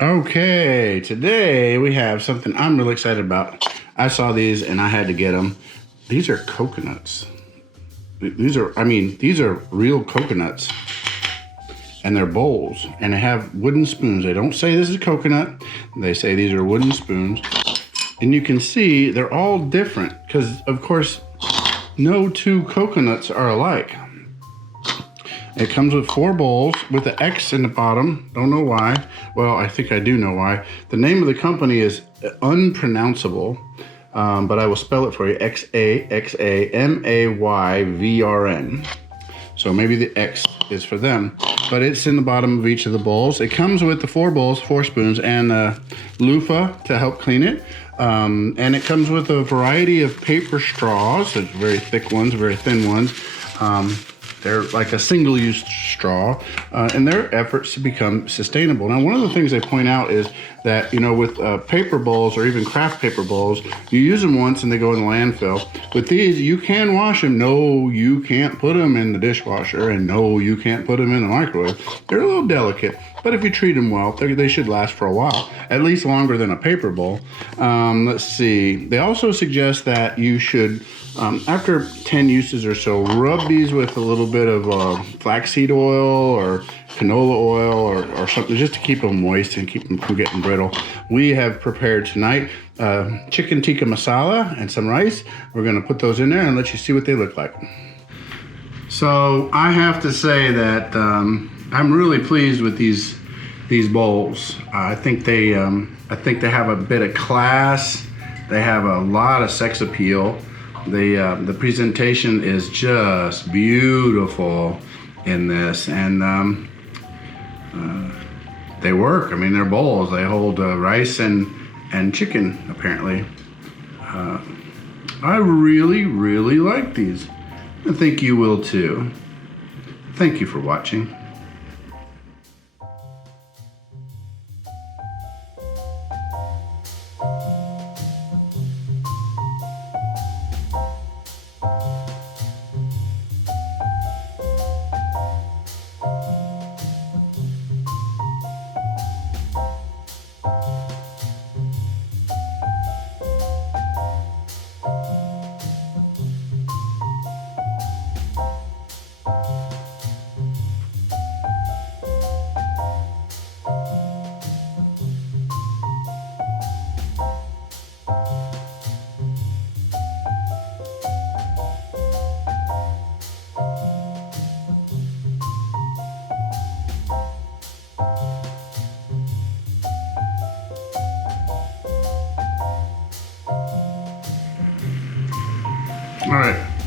Okay, today we have something I'm really excited about. I saw these and I had to get them. These are coconuts. These are real coconuts. And they're bowls. And they have wooden spoons. They don't say this is coconut. They say these are wooden spoons. And you can see they're all different because, of course, no two coconuts are alike. It comes with 4 bowls with the X in the bottom. Don't know why. Well, I think I do know why. The name of the company is unpronounceable, but I will spell it for you. Xaxamayvn. So maybe the X is for them. But it's in the bottom of each of the bowls. It comes with the 4 bowls, 4 spoons, and a loofah to help clean it. And it comes with a variety of paper straws. There's very thick ones, very thin ones. They're like a single-use straw, and their efforts to become sustainable. Now, one of the things they point out is that, you know, with paper bowls or even craft paper bowls, you use them once and they go in the landfill. With these, you can wash them. No, you can't put them in the dishwasher, and no, you can't put them in the microwave. They're a little delicate, but if you treat them well, they should last for a while, at least longer than a paper bowl. Let's see. They also suggest that you should, after 10 uses or so, rub these with a little bit of flaxseed oil or canola oil or something just to keep them moist and keep them from getting brittle. We have prepared tonight chicken tikka masala and some rice. We're going to put those in there and let you see what they look like. So I have to say that I'm really pleased with these bowls. I think they have a bit of class. They have a lot of sex appeal. The presentation is just beautiful in this, and they work. I mean, they're bowls. They hold rice and chicken, apparently. I really, really like these. I think you will too. Thank you for watching. All right.